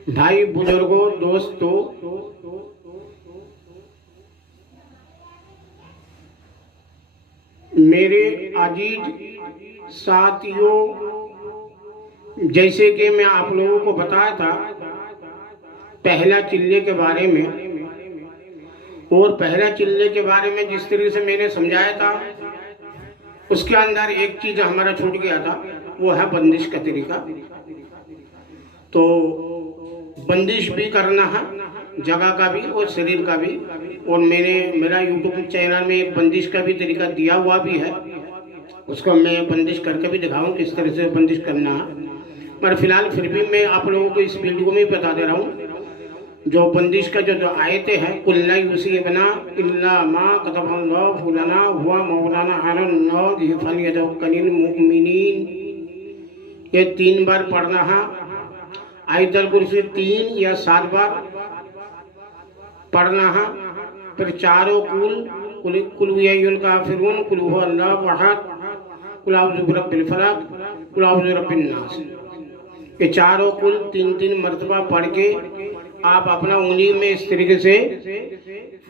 भाई बुजुर्गों, दोस्तों, मेरे अजीज साथियों, जैसे कि मैं आप लोगों को बताया था पहला चिल्ले के बारे में, और पहला चिल्ले के बारे में जिस तरीके से मैंने समझाया था उसके अंदर एक चीज हमारा छूट गया था, वो है बंदिश का तरीका। तो बंदिश भी करना है, जगह का भी और शरीर का भी। और मैंने मेरा यूट्यूब चैनल में एक बंदिश का भी तरीका दिया हुआ भी है, उसको मैं बंदिश करके भी दिखाऊं किस तरह से बंदिश करना है। पर फिलहाल फिर भी मैं आप लोगों को इस वीडियो में बता दे रहा हूँ जो बंदिश का जो आयतें हैं, कुल्ला युसीबना इल्ला मा कतबल्लाहु लना हुवा मौलाना अला फलयतवक्कलिल मुमिनीन, ये 3 बार पढ़ना है। आयतल कुर्सी 3 या 7 बार पढ़ना है। फिर चारों कुल हुवल काफिरून, कुल हुवा अल्लाहु अहद, कुल औज़ु बिरब्बिल फलक, कुल औज़ु बिरब्बिन नास, ये चारों कुल 3-3 मरतबा पढ़ के आप अपना उंगली में इस तरीके से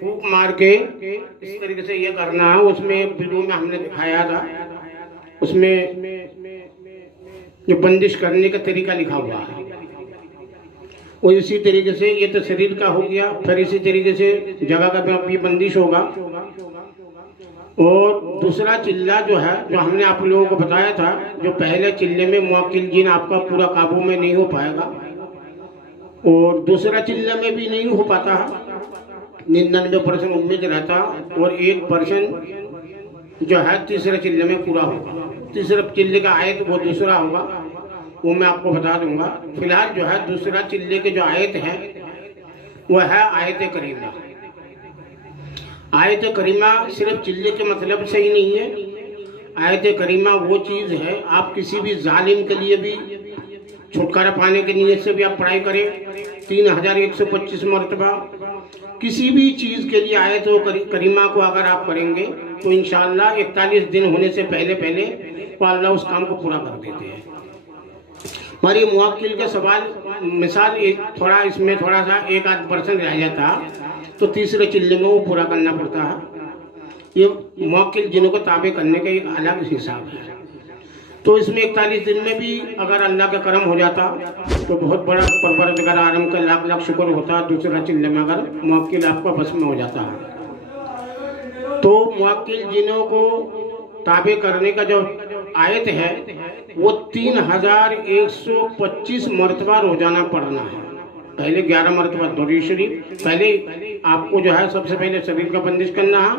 फूंक मार के इस तरीके से ये करना है। उसमें वीडियो में हमने दिखाया था, उसमें ये बंदिश करने का तरीका लिखा हुआ है। और इसी तरीके से ये तो शरीर का हो गया। फिर इसी तरीके से जगह का भी बंदिश होगा। और दूसरा चिल्ला जो है, जो हमने आप लोगों को बताया था, जो पहले चिल्ले में मुवक्किल जिन आपका पूरा काबू में नहीं हो पाएगा, और दूसरा चिल्ले में भी नहीं हो पाता है। 99% उम्मीद रहता, और 1% जो है तीसरे चिल्ले में पूरा होगा। तीसरे चिल्ले का आयत वो दूसरा होगा, वो मैं आपको बता दूंगा। फिलहाल जो है दूसरा चिल्ले के जो आयत है वह है आयत करीमा। आयत करीमा सिर्फ चिल्ले के मतलब से ही नहीं है। आयत करीमा वो चीज़ है, आप किसी भी जालिम के लिए भी छुटकारा पाने की नीयत से भी आप पढ़ाई करें 3125 मरतबा। किसी भी चीज़ के लिए आयत करीमा को अगर आप करेंगे तो इंशाअल्लाह 41 दिन होने से पहले पहले तो अल्लाह उस काम को पूरा कर देते हैं। हमारी मुवक्किल के सवाल मिसाल थोड़ा इसमें थोड़ा सा 1-8% रह जाता तो तीसरे चिल्ले में वो पूरा करना पड़ता है। ये मुवक्किल जिन्हों को ताबे करने का एक अलग हिसाब है। तो इसमें 41 दिन में भी अगर अल्लाह का करम हो जाता तो बहुत बड़ा परवरदिगार आलम का लाख लाख शुक्र होता। दूसरा चिल्ले में अगर मुवक्किल आपका बस में हो जाता है तो मुवक्किल जिन्हों को ताबे करने का जो आयत है वो 3125 मरतबा रोजाना पढ़ना है। पहले 11 मरतबा दुरूद शरीफ। पहले आपको जो है सबसे पहले शरीर का बंदिश करना है,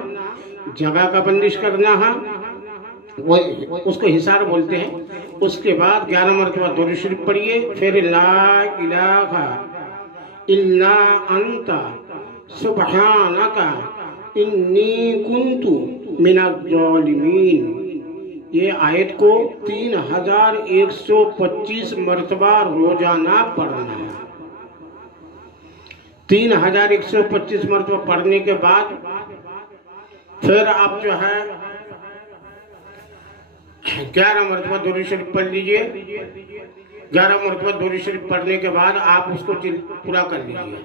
जगह का बंदिश करना है, वो उसको हिसार बोलते हैं। उसके बाद 11 मरतबा दुरूद शरीफ पढ़िए। फिर ला इलाहा इल्ला अंता सुब्हानका इन्नी कुन्तु मिनज़ ज़ालिमीन। ये आयत को 3125 मरतबा रोजाना पढ़ना है। 3125 मरतबा पढ़ने के बाद फिर आप जो है 11 मरतबा दुरूद शरीफ पढ़ लीजिए। 11 मरतबा दुरूद शरीफ पढ़ने के बाद आप उसको पूरा कर लीजिए।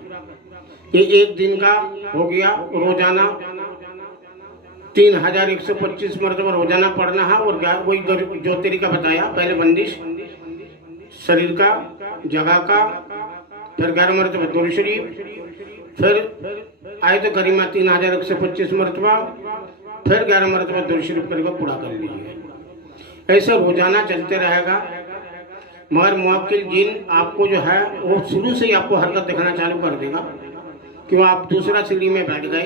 ये एक दिन का हो गया। रोजाना 3125 मरतबा रोजाना पढ़ना है। और वही जो तरीका बताया, पहले बंदिश शरीर का, जगह का, फिर 11 मरतबा दुरूद शरीफ, फिर आयत करीमा 3125 मरतबा, फिर 11 मरतबा दुरूद शरीफ करके पूरा कर लीजिए। ऐसे रोजाना चलते रहेगा। मगर मुवक्किल जिन आपको जो है वो शुरू से ही आपको हरकत दिखाना चालू कर देगा कि वो आप दूसरा सीढ़ी में बैठ गए।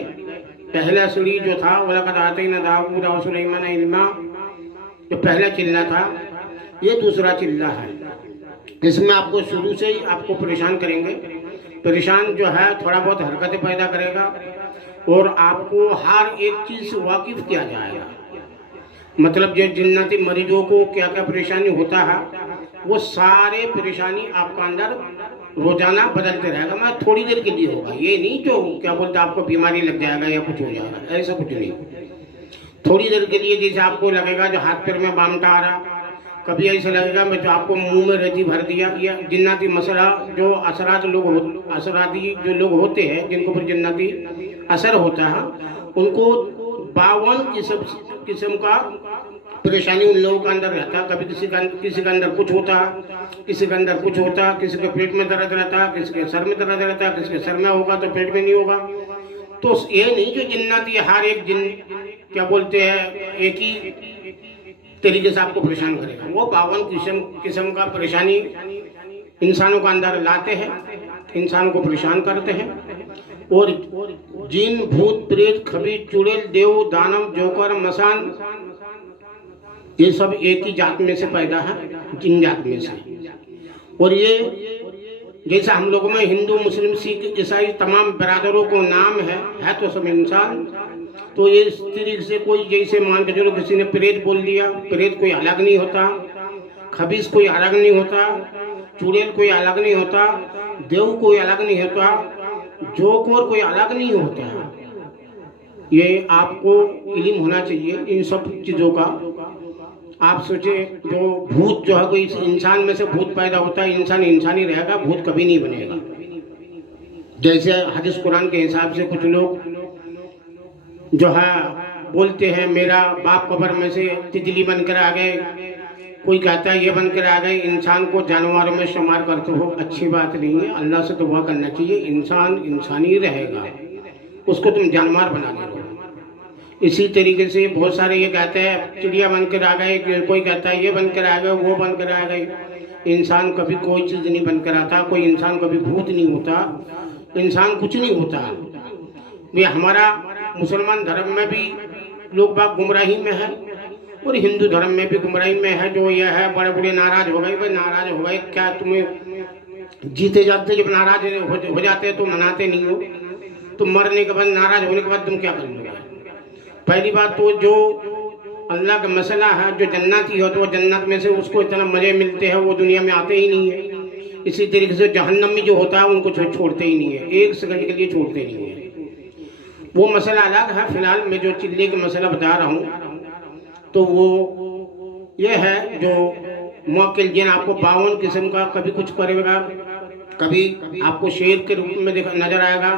पहला सीढ़ी जो था वलक़द आतैना दाऊद व सुलैमान इल्मा, जो पहला चिल्ला था, ये दूसरा चिल्ला है। इसमें आपको शुरू से ही आपको परेशान करेंगे। परेशान जो है थोड़ा बहुत हरकतें पैदा करेगा और आपको हर एक चीज़ से वाकिफ किया जाएगा। मतलब जो जिन्नाती मरीजों को क्या क्या परेशानी होता है वो सारे परेशानी आपका अंदर रोजाना बदलते रहेगा। मैं थोड़ी देर के लिए होगा, ये नहीं जो क्या बोलते आपको बीमारी लग जाएगा या कुछ हो जाएगा, ऐसा कुछ नहीं। थोड़ी देर के लिए जैसे आपको लगेगा जो हाथ पैर में बामटा आ रहा, कभी ऐसा लगेगा मैं जो आपको मुंह में रजी भर दिया। या जिन्नाती मसला जो असराती जो लोग होते हैं जिनको पर जिन्नाती असर होता है, उनको 52 किस्म का परेशानी उन लोगों का अंदर रहता। कभी किसी का अंदर कुछ होता, किसी के अंदर कुछ होता, किसी के पेट में दर्द रहता, किसी के सर में दर्द रहता, किसी के सर में होगा तो पेट में नहीं होगा। तो ये नहीं जो जिन्नाती हर एक जिन क्या बोलते हैं एक ही तरीके से आपको परेशान करेगा। वो 52 किस्म का परेशानी इंसानों का अंदर लाते हैं, इंसान को परेशान करते हैं। और जिन भूत प्रेत खबीर चुड़ैल देव दानव जोकर मसान ये सब एक ही जात में से पैदा है, जिन जात में से। और ये जैसा हम लोगों में हिंदू मुस्लिम सिख ईसाई तमाम बिरादरों को नाम है तो सब इंसान। तो ये इस तरीके से कोई जैसे मान के चलो किसी ने प्रेत बोल दिया, प्रेत कोई अलग नहीं होता, खबीस कोई अलग नहीं होता, चुड़ैल कोई अलग नहीं होता, देव कोई अलग नहीं होता, जोकर कोई अलग नहीं होता। ये आपको इल्म होना चाहिए इन सब चीज़ों का। आप सोचे जो भूत जो है कोई इंसान में से भूत पैदा होता है, इंसान इंसानी रहेगा, भूत कभी नहीं बनेगा। जैसे हदीस कुरान के हिसाब से कुछ लोग जो है बोलते हैं मेरा बाप कब्र में से तितली बनकर आ गए, कोई कहता है ये बनकर आ गए। इंसान को जानवरों में शुमार करते हो, अच्छी बात नहीं है। अल्लाह से दुआ करना चाहिए इंसान इंसानी रहेगा, उसको तुम जानवर बना दे रहे हो। इसी तरीके से बहुत सारे ये कहते हैं चिड़िया बनकर आ गए, कोई कहता है ये बनकर आ गए, वो बनकर आ गए। इंसान कभी कोई चीज़ नहीं बनकर आता, कोई इंसान कभी भूत नहीं होता, इंसान कुछ नहीं होता। ये हमारा मुसलमान धर्म में भी लोग बाग गुमराही में है और हिंदू धर्म में भी गुमराही में है। जो ये है बड़े बड़े नाराज हो गए, भाई नाराज हो गए क्या, तुम्हें जीते जाते जब नाराज हो जाते तो मनाते नहीं हो, तुम मरने के बाद नाराज होने के बाद तुम क्या कर लोगे। पहली बात तो जो अल्लाह का मसला है, जो जन्नती हो तो वो जन्नत में से उसको इतना मजे मिलते हैं वो दुनिया में आते ही नहीं है। इसी तरीके से जहन्नमी जो होता है उनको छोड़ते ही नहीं है, एक सेकंड के लिए छोड़ते नहीं है। वो मसला अलग है। फिलहाल मैं जो चिल्ले का मसला बता रहा हूँ तो वो ये है जो मौकिल जिन आपको 52 किस्म का कभी कुछ करेगा, कभी आपको शेर के रूप में नजर आएगा,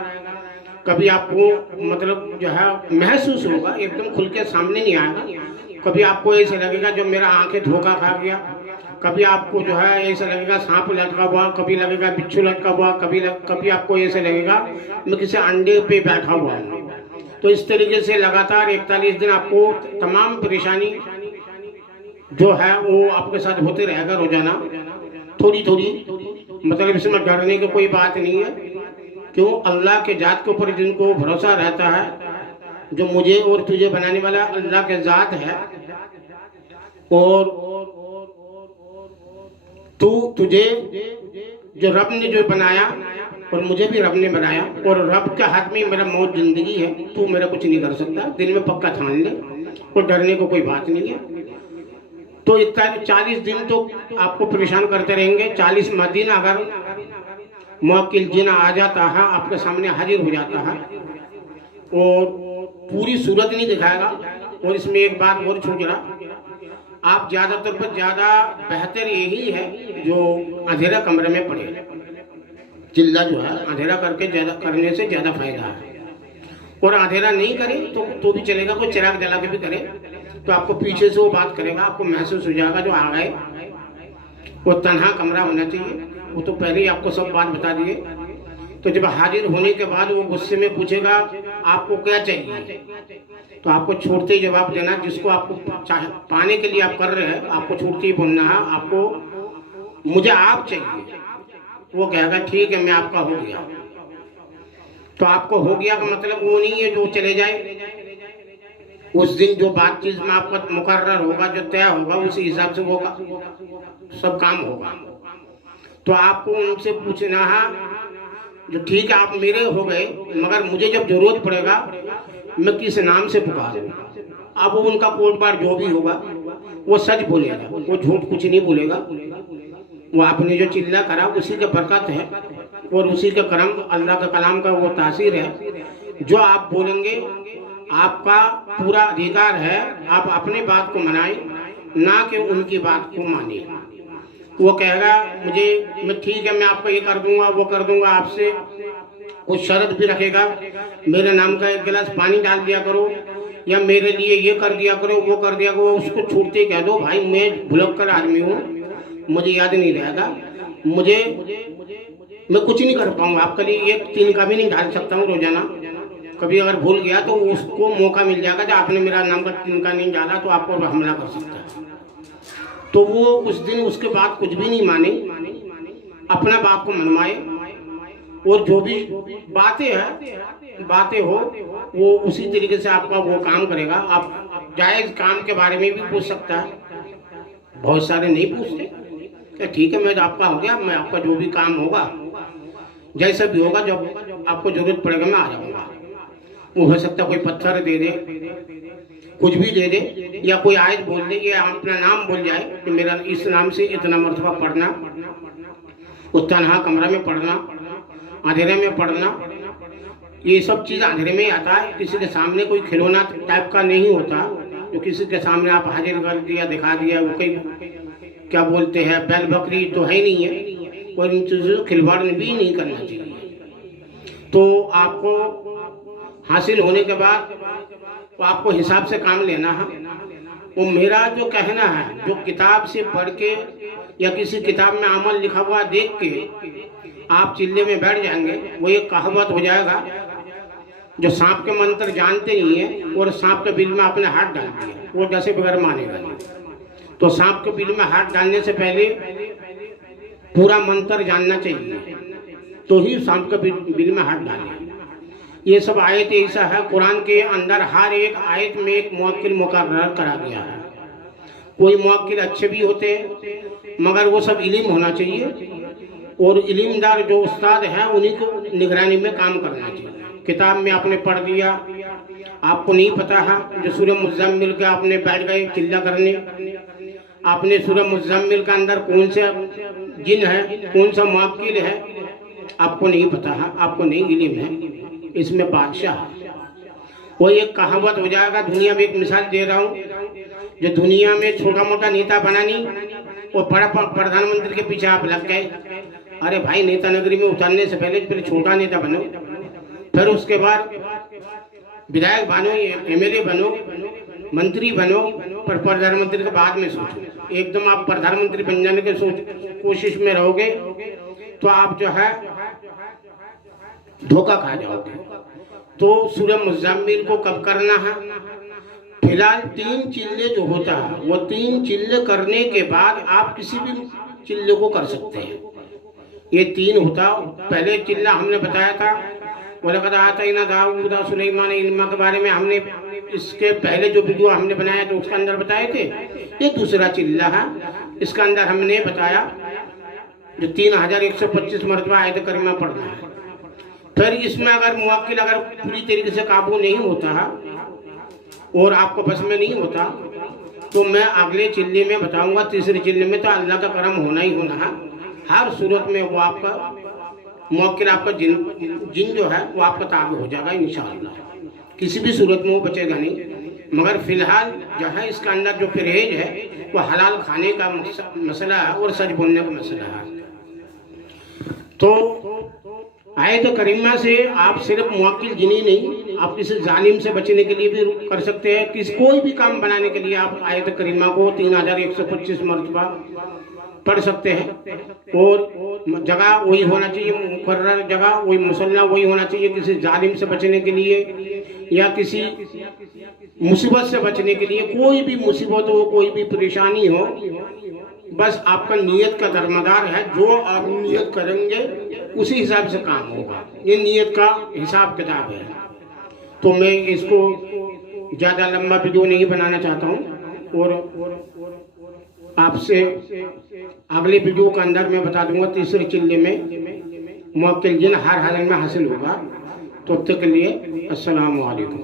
कभी आपको मतलब जो है महसूस होगा, एकदम खुल के सामने नहीं आएगा। कभी आपको ऐसा लगेगा जो मेरा आंखें धोखा खा गया, कभी आपको जो है ऐसा लगेगा सांप लटका हुआ, कभी लगेगा बिच्छू लटका हुआ, कभी आपको ऐसा लगेगा मैं किसी अंडे पे बैठा हुआ हूँ। तो इस तरीके से लगातार 41 दिन आपको तमाम परेशानी जो है वो आपके साथ होते रहेगा रोजाना, थोड़ी थोड़ी। मतलब इसमें डरने की कोई बात नहीं है। क्यों? अल्लाह के जात के ऊपर जिनको भरोसा रहता है, जो मुझे और तुझे बनाने वाला अल्लाह के जात है, और तुझे जो रब ने जो बनाया और मुझे भी रब ने बनाया, और रब के हाथ में मेरा मौत जिंदगी है, तू मेरा कुछ नहीं कर सकता। दिल में पक्का ठान ले, और डरने को कोई बात नहीं है। तो इतना 40 दिन तो आपको परेशान करते रहेंगे। 40वां दिन अगर मौकिल जिन आ जाता है, आपके सामने हाजिर हो जाता है और पूरी सूरत नहीं दिखाएगा। और इसमें एक बात और छूट रहा, आप ज्यादातर पर ज्यादा बेहतर यही है जो अंधेरा कमरे में पड़े। चिल्ला जो है अंधेरा करके ज्यादा करने से ज्यादा फायदा है। और अंधेरा नहीं करे तो भी चलेगा, कोई चिराग जला के भी करे तो आपको पीछे से वो बात करेगा, आपको महसूस हो जाएगा जो आ गए। वो तन्हा कमरा होना चाहिए, वो तो पहले ही आपको सब बात बता दिए। तो जब हाजिर होने के बाद वो गुस्से में पूछेगा आपको क्या चाहिए, तो आपको छोड़ते ही जवाब देना। जिसको आपको पाने के लिए आप कर रहे हैं, आपको छोड़ते ही बोलना है आपको मुझे आप चाहिए। वो कहेगा ठीक है मैं आपका हो गया। तो आपको हो गया का मतलब वो नहीं है जो चले जाए। उस दिन जो बातचीत में आपका मुकर्रर होगा, जो तय होगा, उसी हिसाब से वो सब काम होगा। तो आपको उनसे पूछना है जो ठीक है आप मेरे हो गए, मगर मुझे जब जरूरत पड़ेगा मैं किस नाम से पुकारूं। अब उनका कोट बार जो भी होगा वो सच बोलेगा, वो झूठ कुछ नहीं बोलेगा। वो आपने जो चिल्ला करा उसी के बरकत है और उसी के करम, अल्लाह के कलाम का वो तासीर है। जो आप बोलेंगे आपका पूरा अधिकार है, आप अपने बात को मनाएं, ना कि उनकी बात को माने। वो कहेगा मुझे मैं ठीक है मैं आपको ये कर दूंगा वो कर दूंगा, आपसे कुछ शर्त भी रखेगा, मेरे नाम का 1 गिलास पानी डाल दिया करो या मेरे लिए ये कर दिया करो वो कर दिया करो। उसको छूटते कह दो भाई मैं भुलक्कड़ आदमी हूँ, मुझे याद नहीं रहेगा, मैं कुछ नहीं कर पाऊंगा, आपके लिए 1 तीन का भी नहीं डाल सकता हूँ रोजाना। कभी अगर भूल गया तो उसको मौका मिल जाएगा कि आपने मेरा नाम का 3 का नहीं डाला तो आपको हमला कर सकता है। तो वो उस दिन उसके बाद कुछ भी नहीं माने, अपना बाप को मनवाए और जो भी बातें हो वो उसी तरीके से आपका वो काम करेगा। आप जायज काम के बारे में भी पूछ सकता है, बहुत सारे नहीं पूछते कि ठीक है मैं आपका हो गया, मैं आपका जो भी काम होगा जैसा भी होगा जब आपको जरूरत पड़ेगा मैं आ जाऊंगा। वो हो सकता कोई पत्थर दे दे, कुछ भी दे दे या कोई आयत बोल दे या अपना नाम बोल जाए कि मेरा इस नाम से इतना मरतबा पढ़ना, उस तन्हा कमरा में पढ़ना, अंधेरे में पढ़ना, ये सब चीज़ अंधेरे में ही आता है। किसी के सामने कोई खिलौना टाइप का नहीं होता जो किसी के सामने आप हाजिर कर दिया दिखा दिया, वो कई क्या बोलते हैं बैल बकरी तो है नहीं है, और इन चीज़ों खिलवाड़ भी नहीं करना चाहिए। तो आपको हासिल होने के बाद तो आपको हिसाब से काम लेना है। वो मेरा जो कहना है, जो किताब से पढ़ के या किसी किताब में अमल लिखा हुआ देख के आप चिल्ले में बैठ जाएंगे, वो एक कहावत हो जाएगा। जो सांप के मंत्र जानते नहीं है और सांप के बिल में आपने हाथ डाल दिया, वो जैसे बगैर मानेगा नहीं। तो सांप के बिल में हाथ डालने से पहले पूरा मंत्र जानना चाहिए, तो ही सांप के बिल में हाथ डालें। ये सब आयत ऐसा है, कुरान के अंदर हर एक आयत में एक मुवक्किल मुकर्रर करा गया है। कोई मुवक्किल अच्छे भी होते हैं मगर वो सब इल्म होना चाहिए और इल्मदार जो उस्ताद है उन्हीं को निगरानी में काम करना चाहिए। किताब में आपने पढ़ दिया, आपको नहीं पता है, जो सूरह मुज़्ज़म्मिल के आपने बैठ गए चिल्ला करने, आपने सूरह मुज़्ज़म्मिल के अंदर कौन सा जिन है कौन सा मुवक्किल है आपको नहीं पता है, आपको नहीं इल्म है, इसमें बादशाह है। वो एक कहावत हो जाएगा। दुनिया में एक मिसाल दे रहा हूँ, जो दुनिया में छोटा मोटा नेता बनानी और बड़ा प्रधानमंत्री के पीछे आप लग गए। अरे भाई नेता नगरी में उतरने से पहले छोटा नेता बनो, फिर उसके बाद विधायक बनो, एमएलए बनो, मंत्री बनो, पर प्रधानमंत्री के बाद में सोचो। एकदम आप प्रधानमंत्री बन जाने के कोशिश में रहोगे तो आप जो है धोखा खा जाओगे। तो सूरह मुज़्ज़म्मिल को कब करना है? फिलहाल 3 चिल्ले जो होता है वो 3 चिल्ले करने के बाद आप किसी भी चिल्ले को कर सकते हैं। ये 3 होता। पहले चिल्ला हमने बताया था वलक़द आतैना दाऊद सुलैमान इल्मा के बारे में, हमने इसके पहले जो वीडियो हमने बनाया तो उसके अंदर बताए थे। ये दूसरा चिल्ला है, इसके अंदर हमने बताया जो 3125 मरतबा आयत करीमा पढ़ना है। फिर इसमें अगर मुवक्किल अगर पूरी तरीके से काबू नहीं होता है और आपको बस में नहीं होता तो मैं अगले चिल्ले में बताऊंगा, तीसरे चिल्ले में। तो अल्लाह का करम होना ही होना है। हर सूरत में वो आपका मुवक्किल, आपका जिन जो है वो आपका ताबे हो जाएगा इंशाअल्लाह। किसी भी सूरत में वो बचेगा नहीं। मगर फिलहाल जो है इसका अंदर जो परहेज है वो हलाल खाने का मसला है और सच बोलने का मसला है। तो आयत करीमा से आप सिर्फ मुवक्किल जिनी नहीं, आप किसी जालिम से बचने के लिए भी कर सकते हैं। कोई भी काम बनाने के लिए आप आयत करीमा को 3125 मरतबा पढ़ सकते हैं। और जगह वही होना चाहिए, मुकर्रर जगह वही, मुसल्ला वही होना चाहिए। किसी जालिम से बचने के लिए या किसी मुसीबत से बचने के लिए, कोई भी मुसीबत हो, कोई भी परेशानी हो, बस आपका नियत का दरमदार है। जो आप नियत करेंगे उसी हिसाब से काम होगा। ये नियत का हिसाब किताब है। तो मैं इसको ज़्यादा लंबा वीडियो नहीं बनाना चाहता हूँ और आपसे अगले वीडियो के अंदर मैं बता दूंगा तीसरे चिल्ले में मुवक्किल जिन हर हालत में हासिल होगा। तो तब तक के लिए अस्सलामु अलैकुम।